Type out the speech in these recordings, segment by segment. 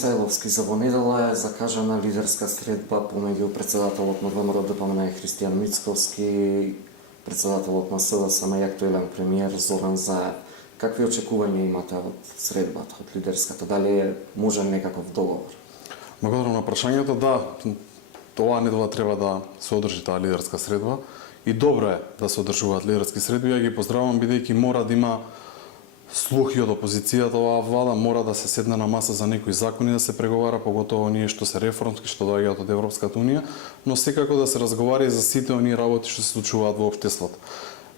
Михајловски, за во недела е закажана лидерска средба помеѓу председателот на ВМРО ДПМН Христијан Мицковски, председателот на СДСМ и актуелен премиер Зоран Заев. Какви очекувања имате од средбата, од лидерската? Дали е можен некаков договор? Благодарам на прашањето. Да, оваа недела треба да се одржи таа лидерска средба и добро е да се одржуваат лидерски средби. Ја ги поздравувам бидејќи мора да има слух и од опозицијата. Оваа влада мора да се седне на маса за некои закони да се преговара, поготово оние што се реформски, што доаѓаат од Европската унија, но секако да се разговара и за сите оние работи што се случуваат во општеството.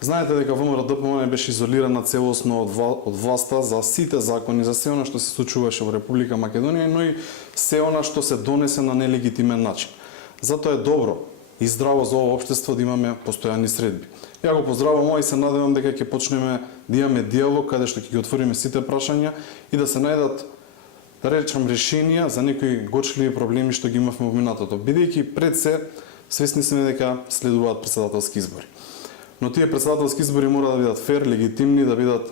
Знаете дека ВМРО ДПМН беше изолирана целосно од власта за сите закони, за се она што се случуваше во Република Македонија, но и се она што се донесе на нелегитимен начин. Затоа е добро и здраво за ова општество да имаме постојани средби. Ја го поздравувам и се надевам дека ќе почнеме да имаме диалог каде што ќе ги отвориме сите прашања и да се најдат, да речам, решенија за некои гочливи проблеми што ги имавме во минатото, бидејќи пред се свесни сме дека следуваат претседателски избори. Но тие претседателски избори мора да бидат фер, легитимни, да бидат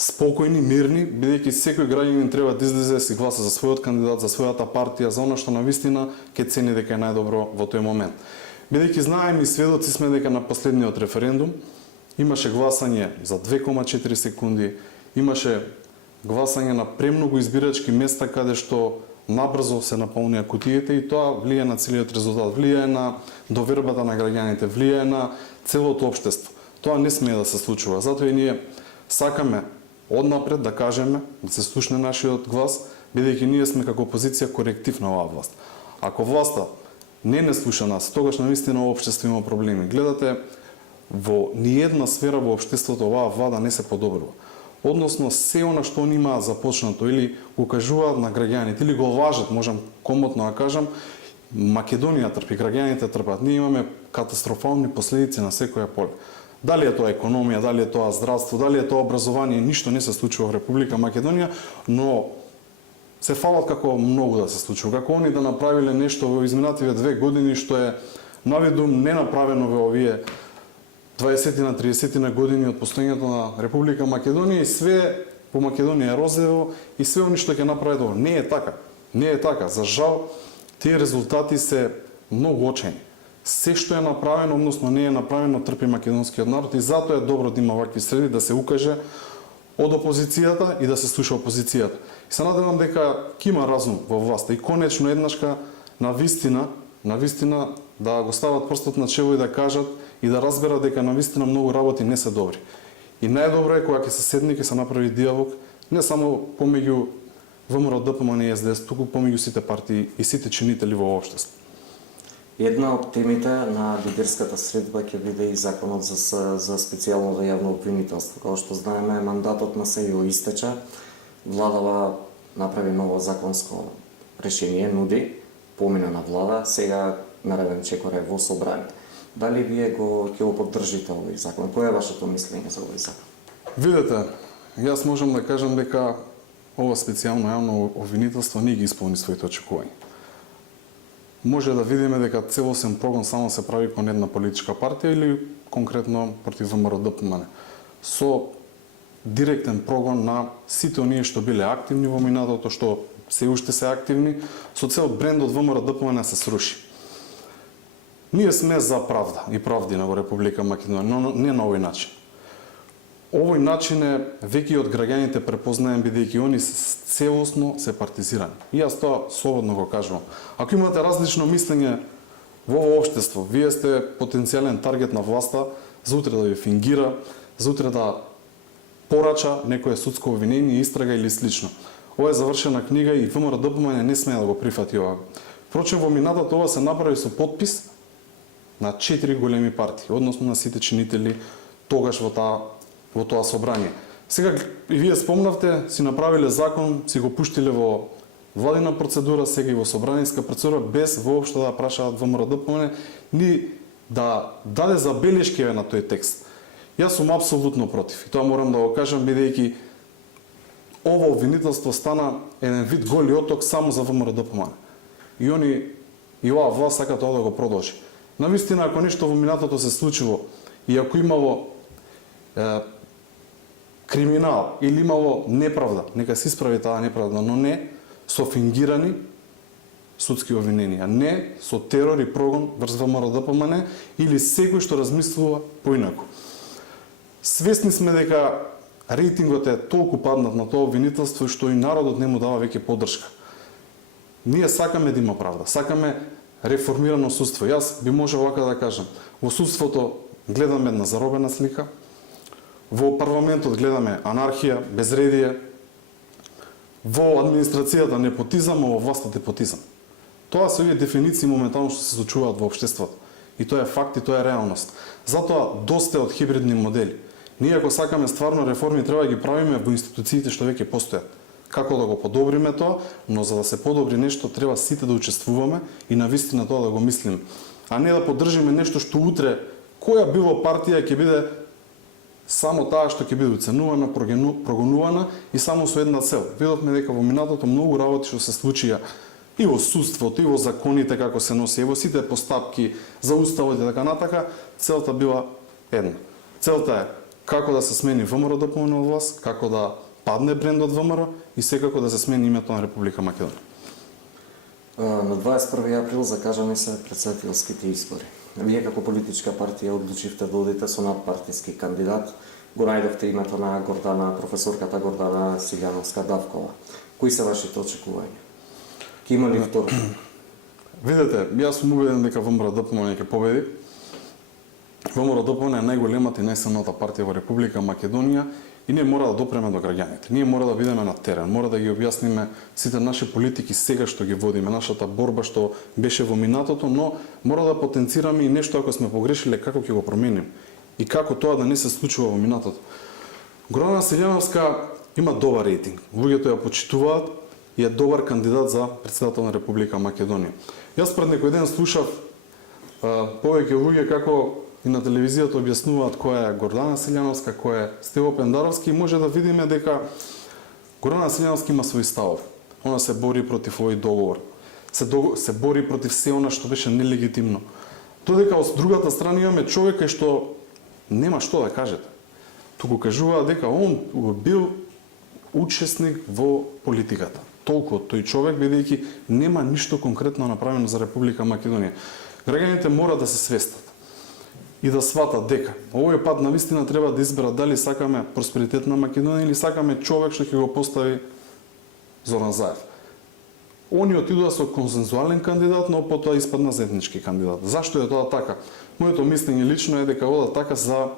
спокојни, мирни, бидејќи секој граѓанин треба да излезе да си гласа за својот кандидат, за својата партија, за она што навистина ќе цени дека е најдобро во тој момент. Бидејќи знаеме и сведоци сме дека на последниот референдум имаше гласање за 2,4 секунди, имаше гласање на премногу избирачки места каде што набрзо се наполнија кутиите и тоа влијае на целиот резултат, влијае на довербата на граѓаните, влијае на целото општество. Тоа не смее да се случува. Затоа и ние сакаме однапред да кажеме, да се слушне нашиот глас, бидејќи ние сме како опозиција коректив на оваа власт. Ако власта не слуша нас, тогаш навистина во општество има проблеми. Гледате, во ниедна сфера во општеството оваа влада не се подобрува. Односно, се она што они имаат започнато или го кажуваат на граѓаните, или го лажат, можам комотно да кажам, Македонија трпи, граѓаните трпат. Ние имаме катастрофални последици на секоја поле. Дали е тоа економија, дали е тоа здравство, дали е тоа образование, ништо не се случува во Република Македонија, но се фалат како многу да се случува. Како они да направиле нешто во изминативе 2 години што е навидум не направено во овие 20-30 години од постоењето на Република Македонија и све по Македонија е розово и све они што ќе направи добро. Не е така. Не е така. За жал, тие резултати се многу очени. Се што е направено, односно не е направено, трпи македонскиот народ и затоа е добро да има вакви среди, да се укаже од опозицијата и да се слуша опозицијата. И се надевам дека ќе има разум во власта и конечно еднашка навистина да го стават прстот на чело и да кажат и да разберат дека навистина многу работи не се добри. И најдобро е кога ќе се седне, ќе се направи диалог не само помеѓу ВМРО ДПМН и СДС, туку помеѓу сите партии и сите чинители во општество. Една од темите на лидерската средба ќе биде и законот за специјалното јавно обвинителство. Како што знаеме, мандатот на СЕјО истече, владава направи ново законско решение, нуди, помина на влада, сега нареден чекор е во собрание. Дали вие ќе го поддржите овој закон? Кој е вашето мислење за овој закон? Видете, јас можам да кажам дека ова специјално јавно обвинителство не ги исполни своите очекувања. Може да видиме дека целосен прогон само се прави кон една политичка партија или конкретно против ВМРО ДПМН. Со директен прогон на сите оние што биле активни во минатото, што се уште се активни, со цел брендот ВМРО ДПМН се сруши. Ние сме за правда и правдина во Република Македонија, но не на овој начин. Овој начин е веќе од граѓаните препознаен бидејќи они целосно се партизирани. И јас тоа слободно го кажувам. Ако имате различно мислење во ово општество, вие сте потенцијален таргет на власта за утре да ви фингира, за утре да порача некое судско обвинение, истрага или слично. Ова е завршена книга и ВМРО ДПМН не смее да го прифати ова. Впрочем, во минатото ова се направи со подпис на 4 големи партии, односно на сите чинители тогаш во тоа собрание. Сега и вие спомнавте, си направиле закон, си го пуштиле во владина процедура, сега и во собраниска процедура, без воопшто да прашаат ВМРО ДПМН, ни да даде забелешки на тој текст. Јас сум апсолутно против. И тоа морам да го кажам, бидејќи ово обвинителство стана еден вид голи оток само за ВМРО ДПМН. И они, и оваа власт сака тоа да го продолжи. Навистина, ако нешто во минатото се случило и ако имало криминал или имало неправда, нека се исправи таа неправда, но не со фингирани судски обвиненија, не со терор и прогон врз ВМРО-ДПМН или секој што размислува поинаку. Свесни сме дека рейтингот е толку паднат на тоа обвинителство што и народот не му дава веќе поддршка. Ние сакаме да има правда, сакаме реформирано судство. Јас би можел вака да кажам, во судството гледаме една заробена слика, во парламентот гледаме анархија, безредие, во администрацијата непотизам, а во власта депотизам. Тоа се овие дефиниции моментално што се случуваат во општеството. И тоа е факт и тоа е реалност. Затоа доста е од хибридни модели. Ние ако сакаме стварно реформи, треба да ги правиме во институциите што веќе постојат. Како да го подобриме тоа, но за да се подобри нешто, треба сите да учествуваме и навистина тоа да го мислиме. А не да поддржиме нешто што утре која било партија ќе биде само таа што ќе биде уценувана, прогонувана и само со една цел. Видовме дека во минатото многу работи што се случија и во судството, и во законите како се носи, и во сите постапки за уставот и така натака, целта била една. Целта е како да се смени ВМРО-ДПМН од власт, како да падне брендот ВМРО и секако да се смени името на Република Македонија. На 21 април закажани се претседателските избори. Вие како политичка партија одлучивте да одите со надпартиски кандидат, го најдовте името на професорката Гордана Силјановска-Давкова. Кои се вашите очекувања? Ке има ли втор? Видете, јас сум убеден дека ВМРО-ДПМН ќе победи. ВМРО-ДПМН е најголемата и најсилната партија во Република Македонија и ние мора да допреме до граѓаните. Ние мора да бидеме на терен, мора да ги објасниме сите наши политики сега што ги водиме, нашата борба што беше во минатото, но мора да потенцираме и нешто ако сме погрешиле како ќе го променим и како тоа да не се случува во минатото. Гордана Силјановска има добар рейтинг. Луѓето ја почитуваат и е добар кандидат за претседател на Република Македонија. Јас пред некој ден слушав повеќе луѓе како и на телевизијата објаснуваат која е Гордана Силјановска, која е Стево Пендаровски и може да видиме дека Гордана Силјановска има своји ставови. Она се бори против овој договор. Се бори против се она што беше нелегитимно. Додека од другата страна имаме човек што нема што да кажете. Туку кажува дека он бил учесник во политиката. Толку од тој човек, бидејќи нема ништо конкретно направено за Република Македонија. Граѓаните мора да се свестат и да сватат дека овој пат навистина треба да изберат дали сакаме просперитет на Македонија или сакаме човек што ќе го постави Зоран Заев. Они отидоа со консензуален кандидат, но потоа испадна за етнички кандидат. Зашто е тоа така? Моето мислење лично е дека одат така за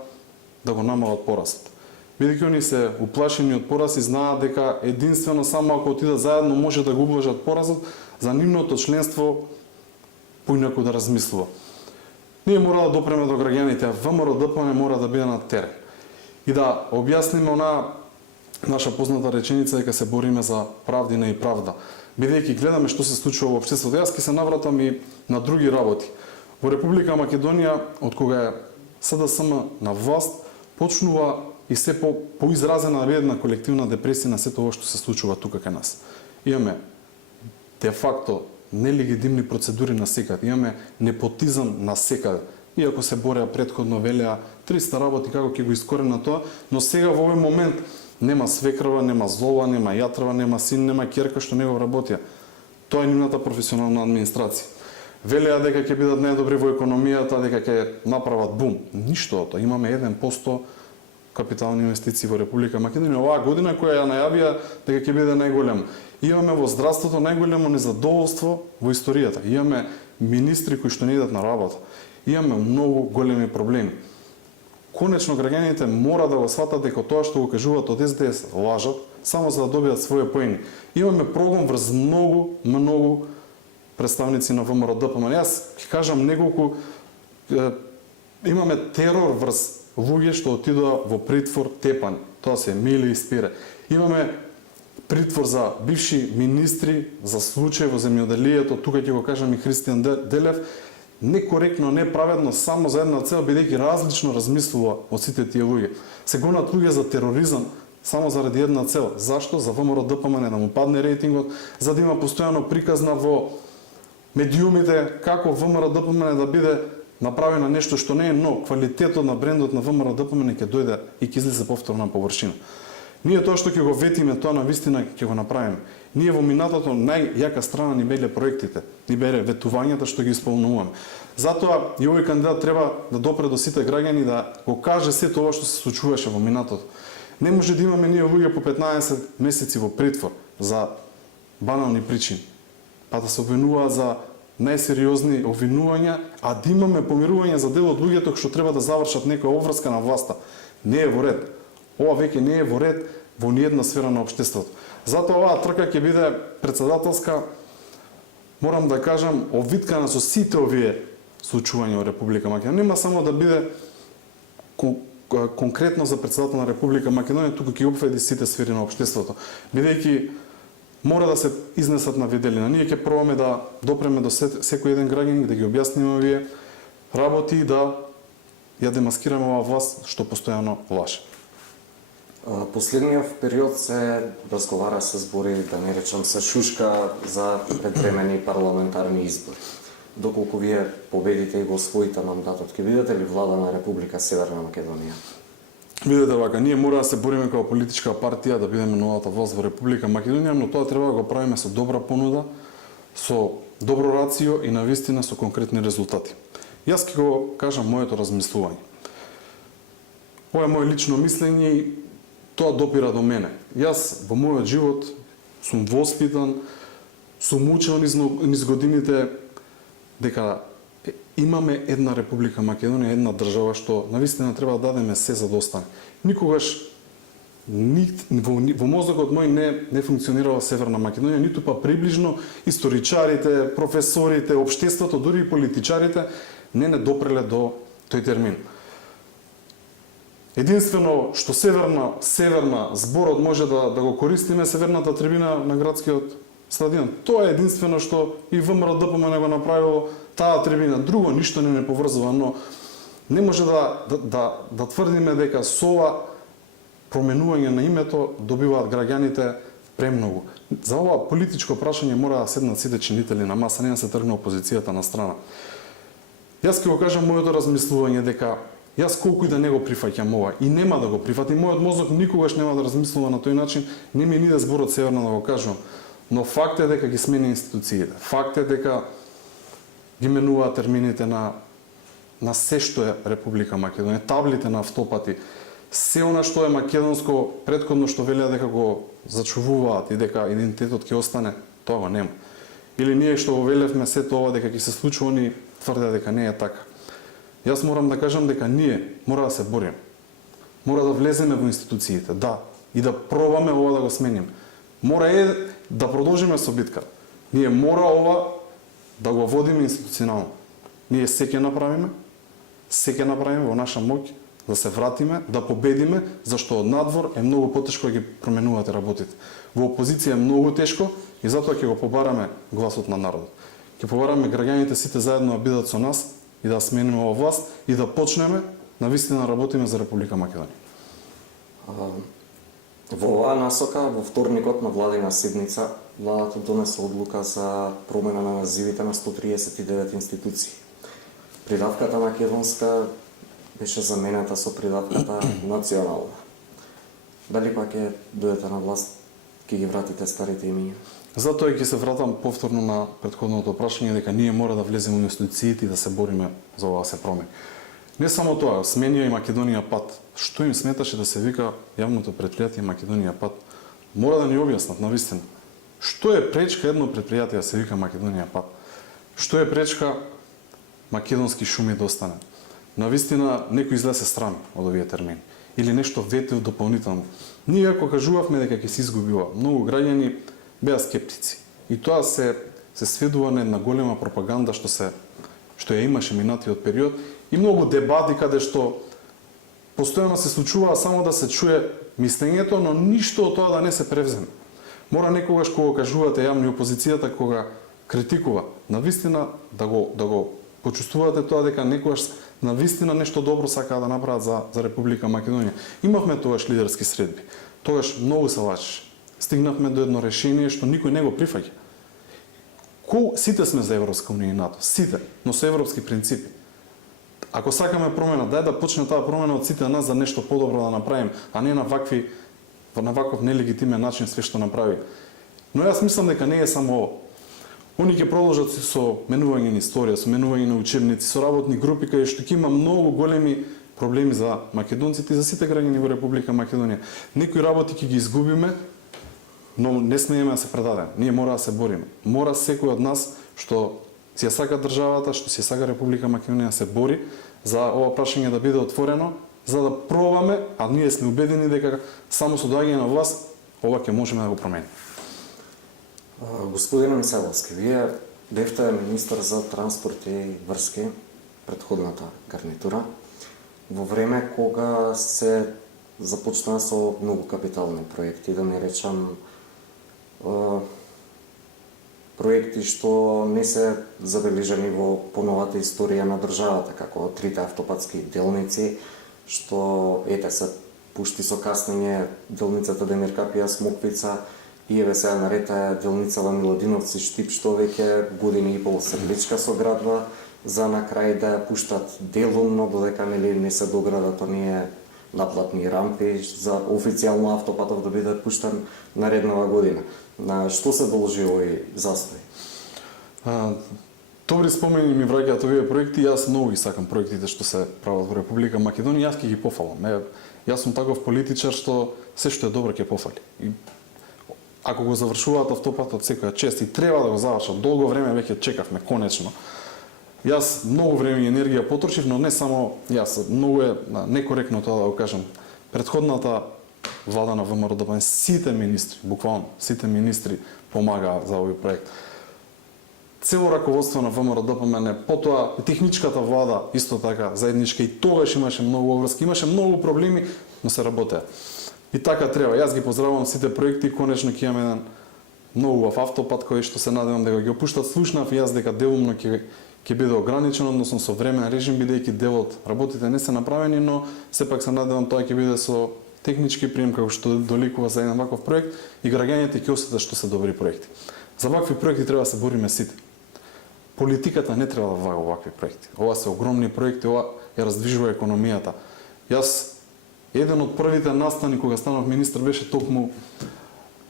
да го намалат поразот. Бидејќи они се уплашени од пораз и знаат дека единствено само ако отидат заедно може да го ублажат поразот, за нивното членство поинаку да размислува. Ние мора да допреме до граѓаните, а ВМРО-ДПМН мора да биде на терен. И да објасниме она наша позната реченица дека се бориме за правдина и правда. Бидејќи гледаме што се случува во општеството, јас ќе се навратам и на други работи. Во Република Македонија, од кога е СДСМ на власт, почнува и се поизразена една колективна депресија на сето ова што се случува тука кај нас. Имаме де факто нелегитимни процедури на секаде, имаме непотизам на секаде. Иако се бореа претходно, велеа 300 работи како ќе го искорена тоа, но сега во овој момент нема свекрва, нема зола, нема јатрва, нема син, нема ќерка што не го работија. Тоа е нивната професионална администрација. Велеа дека ќе бидат најдобри во економијата, дека ќе направат бум. Ништо од тоа. Имаме 1% капитални инвестиции во Република Македонија оваа година која ја најавија дека ќе биде најголема. Имаме во здравството најголемо незадоволство во историјата. Имаме министри кои што не идат на работа. Имаме многу големи проблеми. Конечно граѓаните мора да го сватат дека тоа што го кажуваат од СДС лажат само за да добијат своје поени. Имаме прогон врз многу представници на ВМРО-ДПМН. Јас ќе кажам неколку имаме терор врз луѓе што отидоа во притвор тепани. Тоа се Мили и Спире. Имаме притвор за бивши министри, за случај во земјоделието, тука ќе го кажам и Христијан Делев, некоректно, неправедно, само за една цел, бидејќи различно размислува од сите тие луѓе. Се гонат луѓе за тероризам само заради една цел. Зашто? За ВМРО-ДПМН да му падне рейтингот, за да има постојано приказна во медиумите како ВМРО-ДПМН да биде направено нешто што не е, но квалитетот на брендот на ВМРО-ДПМН ќе дојде и ќе излезе повторно на површина. Ние тоа што ќе го ветиме, тоа на вистина ќе го направиме. Ние во минатото најјака страна ни беле проектите, ни беле ветувањата што ги исполнуваме. Затоа и овој кандидат треба да допре до сите граѓани да го каже се тоа што се случуваше во минатото. Не може да имаме ние луѓе по 15 месеци во притвор за банални причини, па да се обвинуваат за најсериозни обвинувања, а да имаме помирување за дел од луѓето што треба да завршат некоја обврска на власта. Не е во ред. Ова веќе не е во ред во ниедна сфера на општеството. Затоа оваа трка ќе биде председателска, морам да кажам, обвиткана со сите овие случувања во Република Македонија. Нема само да биде конкретно за председател на Република Македонија, туку ќе опфади сите сфери на општеството. Бидејќи мора да се изнесат на виделина. Ние ќе пробаме да допреме до секој еден граѓанин, да ги објасниме овие работи и да ја демаскираме оваа власт што постојано лаже. Последниот период се разговара, се збори, да не речам се шушка за предвремени парламентарни избори. Доколку вие победите и го освоите мандатот, ќе бидете ли влада на Република Северна Македонија? Видете вака, ние мора да се бориме како политичка партија да бидеме новата власт во Република Македонија, но тоа треба да го правиме со добра понуда, со добро рацио и навистина со конкретни резултати. Јас ќе го кажам моето размислување. Ова е моје лично мислење и тоа допира до мене. Јас во мојот живот сум воспитан, сум учел низ годините дека имаме една Република Македонија, една држава што навистина треба да дадеме се за да остане. Никогаш во мозокот мој не функционирала Северна Македонија, ниту па приближно историчарите, професорите, општеството, дури и политичарите не допреле до тој термин. Единствено што северна зборот може да го користиме северната трибина на градскиот стадион. Тоа е единствено што и ВМРО-ДПМН не го направило таа трибина. Друго ништо не поврзува, но не може да тврдиме дека со ова променување на името добиваат граѓаните премногу. За ова политичко прашање мора да седнат сите чинители на маса, не да се тргне опозицијата на страна. Јас ќе го кажам моето размислување дека јас колку и да не го прифаќам ова и нема да го прифатим, мојот мозок никогаш нема да размислува на тој начин, не ми иде зборот Северна да го кажам. Но факт е дека ги смени институциите. Факт е дека ги менуваат термините на се што е Република Македонија, таблите на автопати, се она што е македонско претходно што велеа дека го зачувуваат и дека идентитетот ќе остане, тоа го нема. Или ние што го велевме сето ова дека ќе се случи, они тврдеа дека не е така. Јас морам да кажам дека ние мора да се бориме. Мора да влеземе во институциите, да, и да пробаме ова да го смениме. Мора да продолжиме со битката. Ние мора ова да го водиме институционално. Ние се ќе направиме во наша моќ да се вратиме, да победиме, зашто од надвор е многу потешко да ги променуваат работите. Во опозиција е многу тешко и затоа ќе го побараме гласот на народот. Ќе побараме граѓаните сите заедно да бидат со нас и да смениме оваа власт и да почнеме навистина да работиме за Република Македонија. Во оваа насока, во вторникот на владина седница, владата донесе одлука за промена на називите на 139 институции. Придавката македонска беше заменета со придавката национална. Дали пак ќе дојдете на власт, ќе ги вратите старите имиња? Затоа ќе се вратам повторно на претходното прашање дека ние мора да влеземе во институциите и да се бориме за ова се промени. Не само тоа, сменија и Македонија пат. Што им сметаше да се вика јавното предпријатие Македонија пат? Мора да ни објаснат навистина. Што е пречка едно предпријатие да се вика Македонија пат? Што е пречка македонски шуми да остане? Навистина некој излезе страни од овие термини или нешто ветил дополнително. Ние ако кажувавме дека ќе се изгубива, многу граѓани беа скептици. И тоа се сведува на една голема пропаганда што ја имаше минатиот период и многу дебати каде што постојано се случува само да се чуе мислењето, но ништо од тоа да не се превземе. Мора некогаш кога кажувате јавно и опозицијата кога критикува, навистина да го почувствувате тоа дека некогаш навистина нешто добро сакаа да направат за Република Македонија. Имавме тогаш лидерски средби. Тогаш многу се лачеше. Стигнавме до едно решение што никој не го прифаќа. Сите сме за Европска унија и НАТО, сите, но со европски принципи. Ако сакаме промена, дај да почне таа промена од сите нас за нешто подобро да направиме, а не на ваков нелегитимен начин све што направи. Но јас мислам дека не е само ово. Они ќе продолжат со менување на историја, со менување на учебници, со работни групи кај што ќе има многу големи проблеми за македонците и за сите граѓани во Република Македонија. Некои работи ќе ги изгубиме, но не смееме да се предадеме. Ние мора да се бориме. Мора секој од нас што си ја сака државата, што си ја сака Република Македонија да се бори за ова прашање да биде отворено, за да пробаме, а ние сме убедени дека само со доаѓање на власт ова ќе можеме да го промениме. Господине Мисаловски, вие бевте министар за транспорт и врски предходната гарнитура во време кога се започна со многу капитални проекти, да не речам проекти што не се забележани во поновата историја на државата, како трите автопатски делници, што ете се пушти со каснење делницата Демир Капија Смоквица и еве сега наред е делницава Миладиновци Штип, што веќе години и пол се влечка со градва, за на крај да ја пуштат делумно, додека не се доградат оние наплатни рампи за официјално автопатов да биде пуштан нареднава година. На што се должи овој застој? Добри спомени ми враќаат овие проекти, јас многу ги сакам проектите што се прават во Република Македонија, јас ќе ги пофалам. Јас сум таков политичар што се што е добро ќе пофали. И ако го завршуваат автопатот секоја чест и треба да го завршат, долго време веќе чекавме конечно. Јас многу време и енергија потрошив, но не само јас, многу е некоректно тоа да го кажам. Претходната влада на ВМРО-ДПМН, сите министри, буквално сите министри помагаа за овој проект. Цело раководство на ВМРО-ДПМН, потоа техничката влада исто така заедничка, и тогаш имаше многу обврски, имаше многу проблеми, но се работеа. И така треба. Јас ги поздравувам сите проекти и конечно ќе имаме еден многу убав автопат кој што се надевам дека ги опуштат. Слушнав јас дека делумно ќе биде ограничено, односно со времеен режим, бидејќи дел од работите не се направени, но сепак се надевам тоа ќе биде со технички прием како што доликува за еден ваков проект и граѓаните ќе осетат што се добри проекти. За вакви проекти треба да се бориме сите. Политиката не треба да влага вакви проекти. Ова се огромни проекти, ова ја раздвижува економијата. Јас еден од првите настани кога станав министар беше токму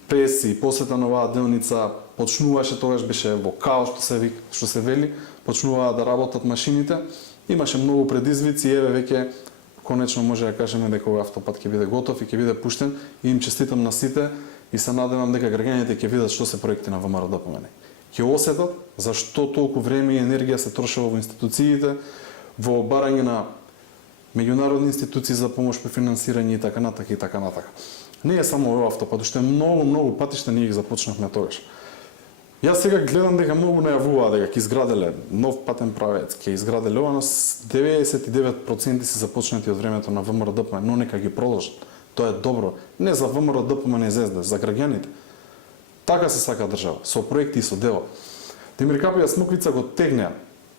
преси, посета на оваа делница, почнуваше, тогаш беше во као што се вели, почнуваа да работат машините, имаше многу предизвици и еве веќе конечно може да кажеме дека овој автопат ќе биде готов и ќе биде пуштен и им честитам на сите и се надевам дека граѓаните ќе видат што се проекти на ВМРО-ДПМН. Ќе осетат зашто толку време и енергија се трошело во институциите, во барање на меѓународни институции за помош при финансирање и така натака и така натака. Не е само овој автопат, уште многу патишта ние ги започнавме тогаш. Јас сега гледам дека многу најавуваа дека ќе изграделе нов патен правец, ќе изграделе ова, но 99% се започнати од времето на ВМРО-ДПМН, но нека ги продолжат. Тоа е добро, не за ВМРО-ДПМН и ЗСД, за граѓаните. Така се сака држава, со проекти и со дела. Демир Капија Смоквица го тегнеа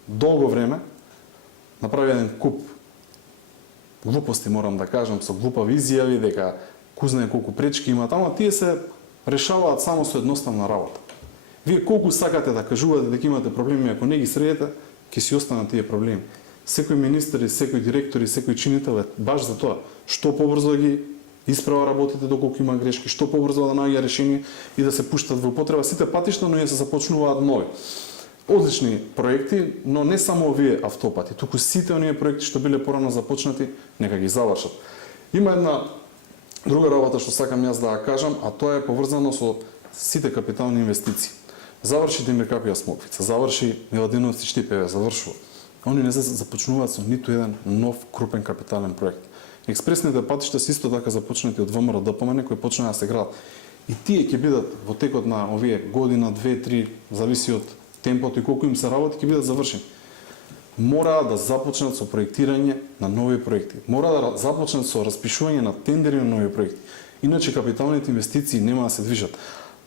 долго време, направи еден куп глупости, морам да кажам, со глупави изјави дека ку знае колку пречки има таму, тие се решаваат само со едноставна работа. Вие колку сакате да кажувате дека имате проблеми, ако не ги средите, ќе си останат тие проблеми. Секој министер, секој директор и секој чинител е баш за тоа, што побрзо ги исправа работите доколку има грешки, што побрзо да наоѓа решение и да се пуштат во употреба сите патишта, но и се започнуваат нови. Одлични проекти, но не само овие автопати, туку сите оние проекти што биле порано започнати, нека ги завршат. Има една друга работа што сакам јас да ја кажам, а тоа е поврзано со сите капитални инвестиции. Заврши Демир Капија Смоквица, заврши Миладиновци Штипеве, завршува. Они не се започнуваат со ниту еден нов крупен капитален проект. Експресните патишта се исто така започнати од ВМРО-ДПМН кои почнаа да се градат. И тие ќе бидат во текот на овие година, 2-3, зависи од темпото и колку им се работи, ќе бидат завршени. Мора да започнат со проектирање на нови проекти. Мора да започнат со распишување на тендери на нови проекти. Иначе капиталните инвестиции нема да се движат.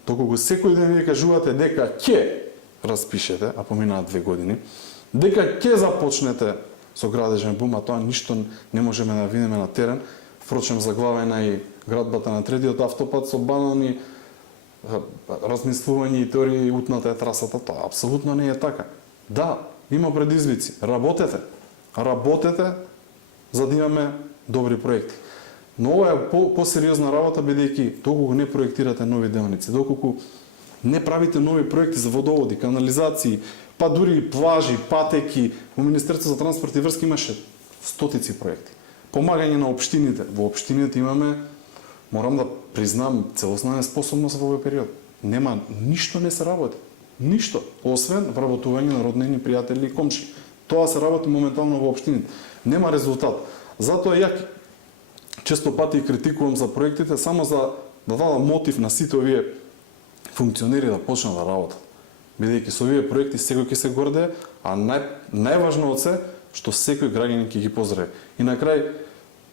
Доколку секој ден ви кажувате дека ќе распишете, а поминаат 2 години, дека ќе започнете со градежен бум, а тоа ништо не можеме да видиме на терен. Впрочем, заглавена и градбата на третиот автопат со банални размислувања и теории, утната е трасата, тоа апсолутно не е така. Да, има предизвици. Работете за да имаме добри проекти. Но ова е посериозна работа, бидејќи доколку не проектирате нови делници, доколку Не правите нови проекти за водоводи, канализации, па дури и плажи, патеки. Во Министерството за транспорт и врски имаше стотици проекти. Помагање на општините. Во општините имаме, морам да признам, целосна неспособност во овој период. Нема, ништо не се работи. Ништо, освен вработување на роднини, пријатели и комши. Тоа се работи моментално во општините. Нема резултат. Затоа ја често пати критикувам за проектите само за да дадам мотив на сите овие функционери да почнат да работат. Бидејќи со овие проекти секој ќе се горде, а најважно од се што секој граѓанин ќе ги поздрави. И на крај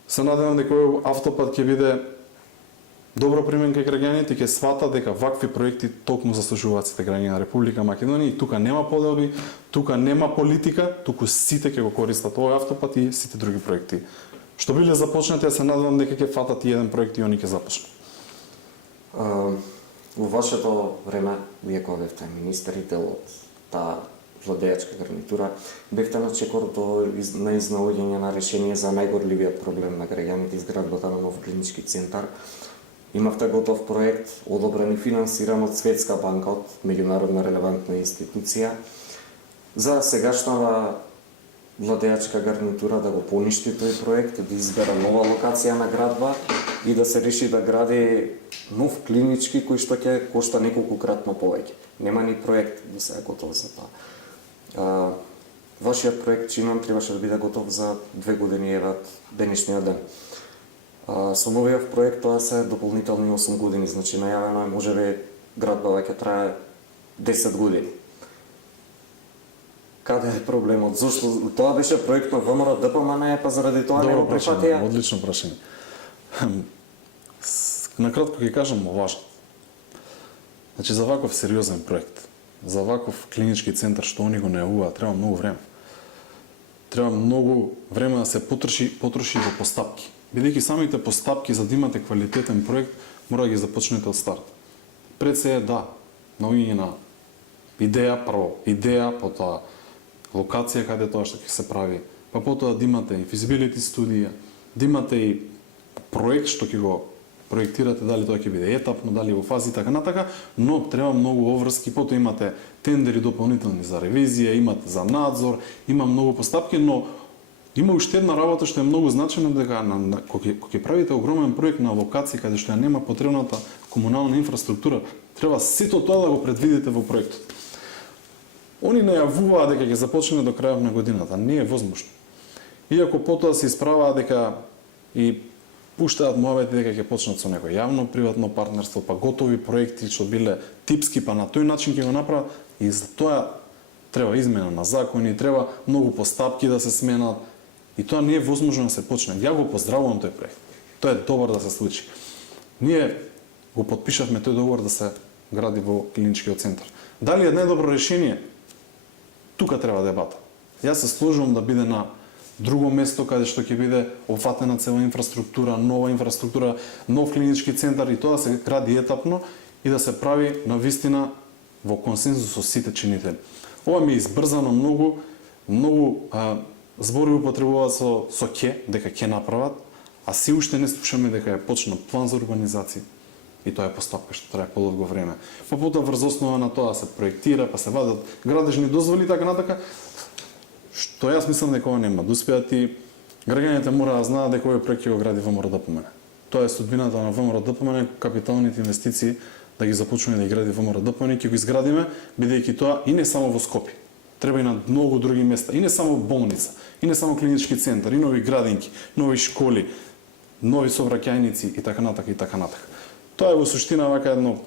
се надевам дека овој автопат ќе биде добро примен кај граѓаните, ќе свата дека вакви проекти токму заслужуваат сите граѓани на Република Македонија и тука нема поделби, тука нема политика, туку сите ќе го користат овој автопат и сите други проекти. Што биле започнати, се надевам дека ќе фатат и еден проект и они ќе започнат. Во вашето време, вие кога бевте министер и дел од таа владеачка гарнитура, бевте на чекорото на изнаоѓање на решение за најгорливиот проблем на граѓаните, изградбата на нов клинички центар. Имавте готов проект, одобрен и финансиран од Светска банка, од меѓународна релевантна институција. За сегашната владеачка гарнитура да го поништи тој проект, да избера нова локација на градба и да се реши да гради нов клинички кој што ќе кошта неколкократно повеќе. Нема ни проект до сега готов за тоа. Вашиот проект, чинам, требаше да биде готов за 2 години еват денешниот ден. Со новиот проект тоа се дополнителни 8 години, значи најавено е можеби градба ќе трае 10 години. Каде е проблемот? Зошто тоа беше проект на ВМРО ДПМН, па заради тоа не го прифатија? Одлично прашање. Накратко ќе кажам важно. Значи за ваков сериозен проект, за ваков клинички центар што они го најавуваат, треба многу време. Треба многу време да се потроши во постапки. Бидејќи самите постапки за да имате квалитетен проект, мора да ги започнете од старт. Пред се е наоѓање на идеја, прво идеја, потоа локација каде тоа што ќе се прави, па потоа да имате и feasibility студија, да имате и проект што ќе го проектирате, дали тоа ќе биде етапно, дали во фази така натака, но треба многу обврски, потоа имате тендери дополнителни за ревизија, имате за надзор, има многу постапки, но има уште една работа што е многу значена, дека кога ќе правите огромен проект на локација каде што ја нема потребната комунална инфраструктура, треба сето тоа да го предвидите во проектот. Они најавуваа дека ќе започне до крајот на годината, не е возможно. Иако потоа се исправаа дека и пуштаат муавети дека ќе почнат со некој јавно-приватно партнерство, па готови проекти што биле типски, па на тој начин ќе го направат и за тоа треба измена на закони, треба многу постапки да се сменат и тоа не е возможно да се почне. Ја го поздравувам тој проект. Тоа е добар да се случи. Ние го потпишавме тој договор да се гради во клиничкиот центар. Дали е најдобро решение? Тука треба дебата. Јас се сложувам да биде на друго место каде што ќе биде офатена цела инфраструктура, нова инфраструктура, нов клинички центар и тоа се гради етапно и да се прави на вистина во консензус со сите чинители. Ова ми е избрзано многу збори употребуваат со ќе, дека ќе направат, а се уште не слушаме дека е почнат план за урбанизација. И тоа е постапка што трае подолго време. Па потоа врз основа на тоа се проектира, па се вадат градежни дозволи така натака. Што јас мислам дека ова нема да успеат и граѓаните мора да знаат дека овој проект ќе го гради ВМРО ДПМН. Тоа е судбината на ВМРО ДПМН, капиталните инвестиции да ги започнеме да ги гради ВМРО ДПМН, ќе го изградиме, бидејќи тоа и не само во Скопје. Треба и на многу други места, и не само болница, и не само клинички центар, и нови градинки, нови школи, нови сообраќајници и така натака и така натака. Тоа е во суштина вака едно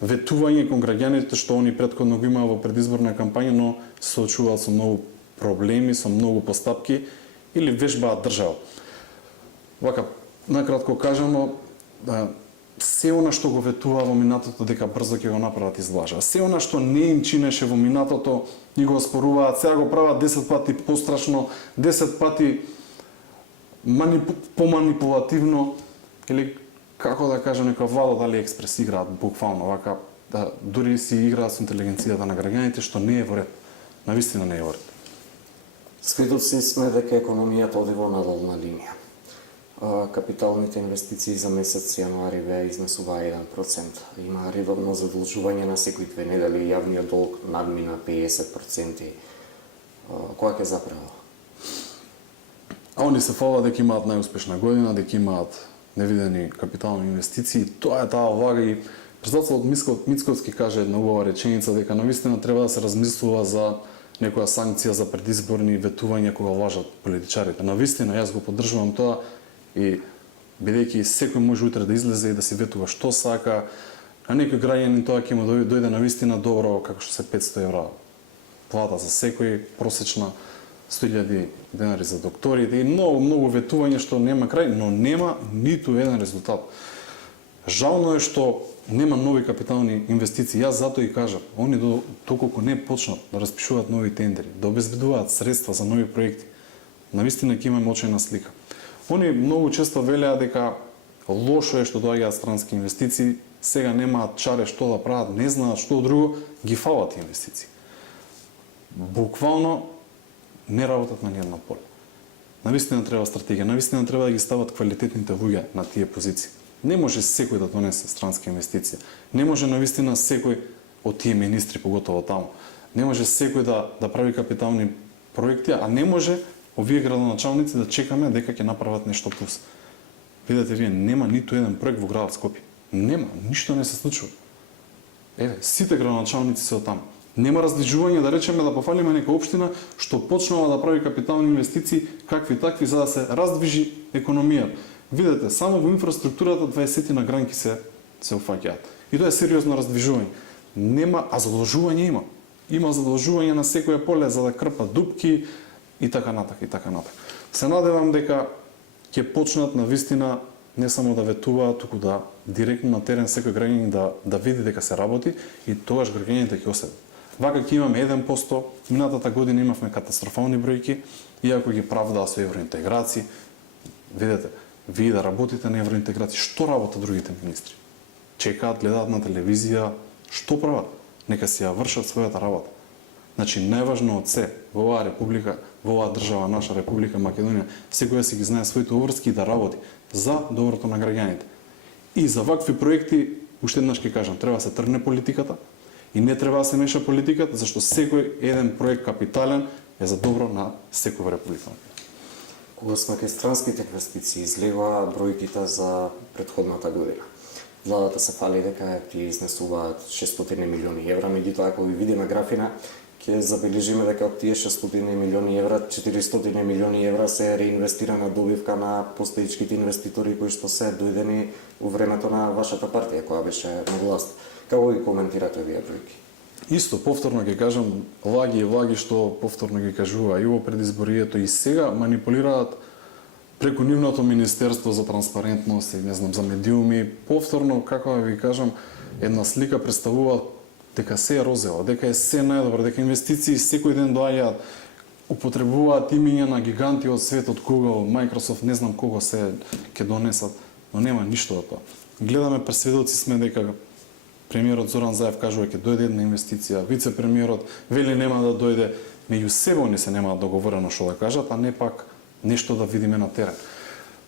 ветување кон граѓаните што они претходно го имаа во предизборна кампања, но се соочуваат со многу проблеми, со многу постапки или вежбаат држава. Вака, накратко кажано, се она што го ветува во минатото дека брзо ќе го направат излажа. Се она што не им чинеше во минатото, ни го оспоруваат, сега го прават 10 пати пострашно, 10 пати поманипулативно, или како да кажам, нека Вало дали експрес играат буквално вака, да дури си играат со интелигенцијата на граѓаните, што не е во ред. Навистина не е во ред. Сведоци сме дека економијата оди во надолна линија. Капиталните инвестиции за месец јануари беа изнесува 1%. Има редовно задолжување на секои 2 недели, јавниот долг надмина 50%. Која ќе заправа? А они се фала дека имаат најуспешна година, дека имаат невидени капитални инвестиции. Тоа е таа влага и председателот Мицковски каже една убава реченица дека навистина треба да се размислува за некоја санкција за предизборни ветувања кога лажат политичарите. Навистина јас го поддржувам тоа и бидејќи секој може утре да излезе и да си ветува што сака, а некој граѓанин тоа ќе му дојде навистина добро како што се 500 евра плата за секој, просечна 100.000 денари за докторите и многу ветување што нема крај, но нема ниту еден резултат. Жално е што нема нови капитални инвестиции. Јас затоа и кажам, они доколку не почнат да распишуваат нови тендери, да обезбедуваат средства за нови проекти, навистина ќе имаме очајна слика. Они многу често велеа дека лошо е што доаѓаат странски инвестиции, сега немаат чаре што да прават, не знаат што друго, ги фалат инвестиции. Буквално не работат на ниедно поле. Навистина треба стратегија, навистина треба да ги стават квалитетните луѓе на тие позиции. Не може секој да донесе странска инвестиција. Не може навистина секој од тие министри, поготово таму. Не може секој да прави капитални проекти, а не може овие градоначалници да чекаме дека ќе направат нешто плюс. Видете вие, нема ниту еден проект во градот Скопје. Нема, ништо не се случува. Еве, сите градоначалници се од таму. Нема раздвижување да речеме да пофалиме нека општина што почнала да прави капитални инвестиции, какви такви, за да се раздвижи економијата. Видете, само во инфраструктурата 20 на гранки се уфаќаат. И тоа е сериозно раздвижување. Нема, а задолжување има. Има задолжување на секое поле за да крпа дупки и така натака, и така натака. Се надевам дека ќе почнат на вистина не само да ветуваат, туку да директно на терен секој граѓанин да види дека се работи и тогаш граѓаните ќе осетат. Вака ќе имаме 1%, минатата година имавме катастрофални бројки, иако ги правдаа со евроинтеграција. Видете, вие да работите на евроинтеграција, што работат другите министри? Чекаат, гледаат на телевизија, што прават? Нека си ја вршат својата работа. Значи, најважно од се во оваа република, во оваа држава, наша Република Македонија, секој си ги знае своите обврски и да работи за доброто на граѓаните. И за вакви проекти, уште еднаш ќе кажам, треба да се тргне политиката и не треба да се меша политиката, зашто секој еден проект капитален е за добро на секоја република. Кога сме кај странските инвестиции, излегоа бројките за предходната година. Владата се фали дека ќе изнесуваат 600 милиони евра, меѓутоа ако ви видиме графина, ќе забележиме дека од тие 600 милиони евра, 400 милиони евра се реинвестирана добивка на постоечките инвеститори кои што се дојдени во времето на вашата партија која беше на власт. Како ги коментирате овие бројки? Исто, повторно ќе кажам, влаги што повторно ги кажува и во предизборието и сега манипулираат преку нивното Министерство за транспарентност и не знам за медиуми, повторно, како да ви кажам, една слика представуваат дека се е розево, дека е се најдобро, дека инвестиции секој ден доаѓаат, употребуваат имиња на гиганти од светот, Google, Microsoft, не знам кого се ќе донесат, но нема ништо од тоа. Гледаме, пресведоци сме дека премиерот Зоран Заев кажува ќе дојде една инвестиција, вице-премиерот вели нема да дојде, меѓу себе они се нема договорено што да кажат, а не пак нешто да видиме на терен.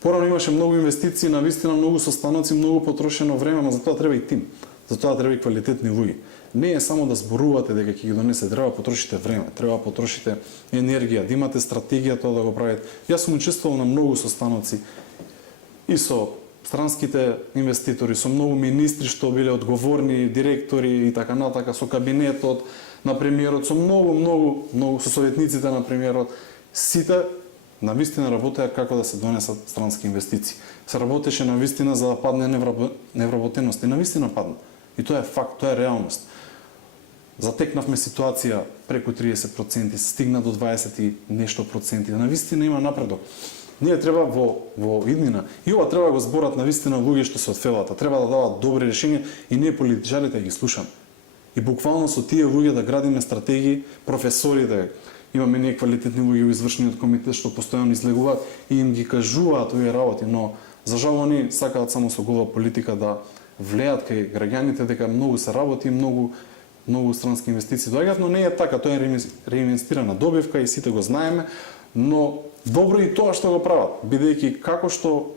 Порано имаше многу инвестиции, навистина многу состаноци, многу потрошено време, но за тоа треба и тим. За тоа треба и квалитетни луѓе. Не е само да зборувате дека ќе ги донесе, треба да потрошите време, треба да потрошите енергија, да имате стратегија тоа да го правите. Јас сум учествувал на многу состаноци и со странските инвеститори, со многу министри што биле одговорни, директори и така натака, со кабинетот на премиерот, со многу со советниците на премиерот. Сите навистина работеа како да се донесат странски инвестиции. Се работеше навистина за да падне невработеност и навистина падна. И тоа е факт, тоа е реалност. Затекнавме ситуација преку 30%, стигна до 20 и нешто проценти. Навистина има напредок. Ние треба во иднина и ова треба да го зборат навистина луѓе што се од фелата, треба да дават добри решенија и ние политичарите ги слушаме. И буквално со тие луѓе да градиме стратегии, професорите, имаме ние квалитетни луѓе во извршниот комитет што постојано излегуваат и им ги кажуваат овие работи, но за жал они сакаат само со гола политика да влеат кај граѓаните дека многу се работи, многу странски инвестиции доаѓаат, но не е така, тоа е реинвестирана добивка и сите го знаеме, но добро и тоа што го прават, бидејќи како што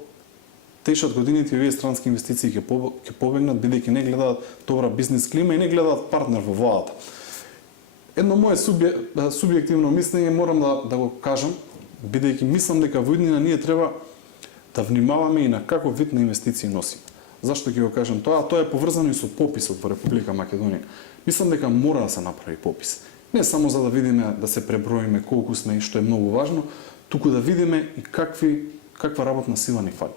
течат годините овие странски инвестиции ќе побегнат бидејќи не гледаат добра бизнис клима и не гледаат партнер во владата. Едно мое субјективно мислење морам да го кажам, бидејќи мислам дека во иднина ние треба да внимаваме и на каков вид на инвестиции носиме. Зашто ќе го кажам тоа? Тоа е поврзано и со пописот во Република Македонија. Мислам дека мора да се направи попис. Не само за да видиме, да се преброиме колку сме и што е многу важно, туку да видиме и каква работна сила ни фали.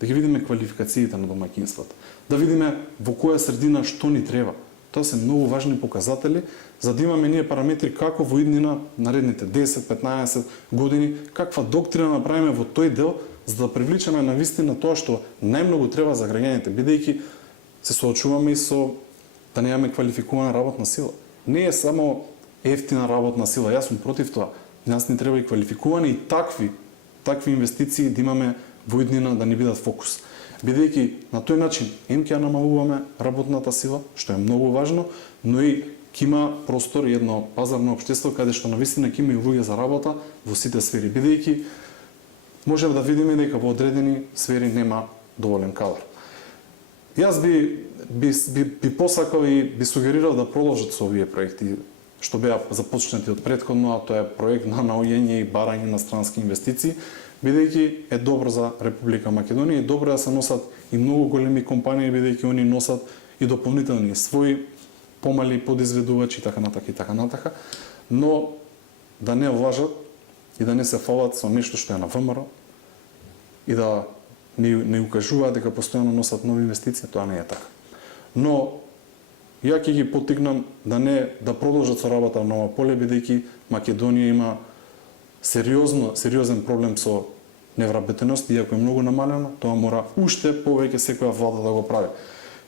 Да ги видиме квалификациите на домаќинствата. Да видиме во која средина што ни треба. Тоа се многу важни показатели за да имаме ние параметри како во иднина наредните 10-15 години, каква доктрина направиме во тој дел за да привличаме на вистина тоа што најмногу треба за граѓаните, бидејќи се соочуваме и со да немаме квалификувана работна сила. Не е само ефтина работна сила, јас сум против тоа. Нас ни треба и квалификувани и такви инвестиции да имаме во иднина да ни бидат фокус. Бидејќи на тој начин ќе намалуваме работната сила, што е многу важно, но и ќе има простор и едно пазарно општество каде што навистина ќе има и луѓе за работа во сите сфери, бидејќи можеме да видиме дека во одредени сфери нема доволен кадар. Јас би посакал и би сугерирал да продолжат со овие проекти што беа започнати од претходно, а тоа е проект на наоѓање и барање на странски инвестиции, бидејќи е добро за Република Македонија и добро да се носат и многу големи компании, бидејќи они носат и дополнителни своји помали подизведувачи и така натака, но да не лажат и да не се фалат со нешто што е на ВМРО и да не укажуваат дека постојано носат нови инвестиции, тоа не е така. Но ја ќе ги поттикнам да продолжат со работа на ова поле, бидејќи Македонија има сериозен проблем со невработеност, иако е многу намалена, тоа мора уште повеќе секоја влада да го прави.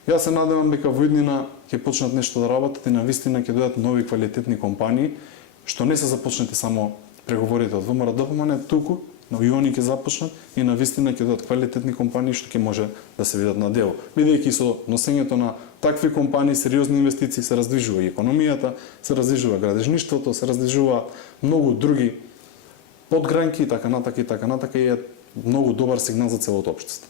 Јас се надевам дека во иднина ќе почнат нешто да работат и навистина ќе дојдат нови квалитетни компании, што не се започнати само преговорите од ВМРО ДПМН, туку но и они ќе започнат и навистина ќе дојдат квалитетни компании што ќе може да се видат на дело. Бидејќи со носењето на такви компании, сериозни инвестиции се раздвижува и економијата, се раздвижува градежништвото, се раздвижува многу други подгранки и така натака и е многу добар сигнал за целото општество.